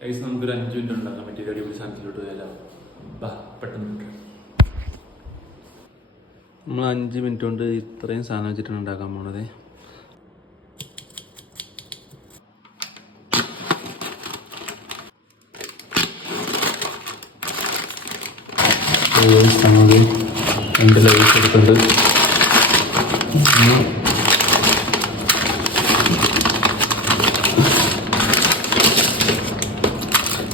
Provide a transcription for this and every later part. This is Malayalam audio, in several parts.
ഗൈസ് നമുക്കൊരു 5 മിനിറ്റ് ഉണ്ടാക്കാൻ പറ്റിയ അടിപൊളി സാധനത്തിലോട്ട് പോയാലോ? പെട്ടെന്ന് നമ്മൾ 5 മിനിറ്റ് കൊണ്ട് ഇത്രയും സാധനം വെച്ചിട്ടാണ് ഉണ്ടാക്കാൻ പോണത്. നമുക്ക് 2 ലൈസ് എടുക്കുന്നുണ്ട്.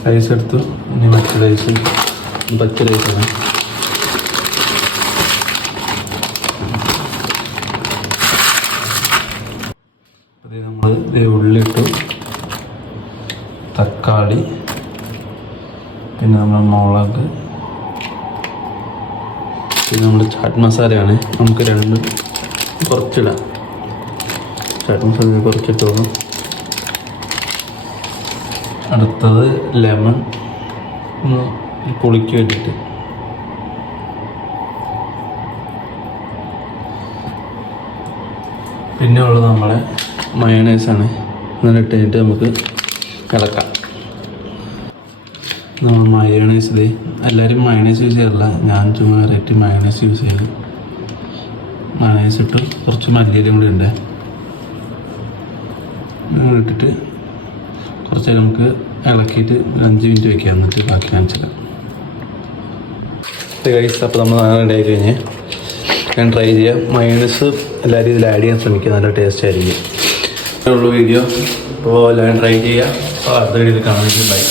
റൈസ് എടുത്തു. ഇനി മറ്റു റൈസ്, പച്ച റൈസാണ്. അത് നമ്മൾ ഉള്ളിട്ടു, തക്കാളി, പിന്നെ നമ്മൾ മുളക്, പിന്നെ നമ്മൾ ചാറ്റ് മസാലയാണ്. നമുക്ക് 2 കുറച്ചിടാം. ചാറ്റ് മസാല കുറച്ചിട്ടോളൂ. അടുത്തത് ലെമൺ പുളിക്ക് വേണ്ടിയിട്ട്. പിന്നെ ഉള്ളത് നമ്മളെ മയണൈസാണ്. എന്നിട്ട് കഴിഞ്ഞിട്ട് നമുക്ക് ഇളക്കാം. നമ്മൾ മയണൈസിൽ എല്ലാവരും മയണൈസ് യൂസ് ചെയ്യാറില്ല. ഞാൻ ചുമ്മാ വെറൈറ്റി മയണൈസ് യൂസ് ചെയ്തു. മയണൈസ് ഇട്ട് കുറച്ച് മല്ലിയിലും കൂടി ഉണ്ട്. ഇട്ടിട്ട് കുറച്ച് നമുക്ക് ഇളക്കിയിട്ട് 5 മിനിറ്റ് വയ്ക്കാം. എന്നിട്ട് ബാക്കി കാണിച്ചില്ല. ഗൈസ്, അപ്പോൾ നമ്മൾ റെഡി ആയി കഴിഞ്ഞ് ഞാൻ ട്രൈ ചെയ്യാം. മയോണൈസ് എല്ലാവരും ഇതിൽ ആഡ് ചെയ്യാൻ ശ്രമിക്കുക, നല്ല ടേസ്റ്റ് ആയിരിക്കും. ഉള്ള വീഡിയോ. അപ്പോൾ എല്ലാവരും ട്രൈ ചെയ്യുക. അപ്പോൾ അടുത്ത വീഡിയോയിൽ കാണാൻ. ബൈ.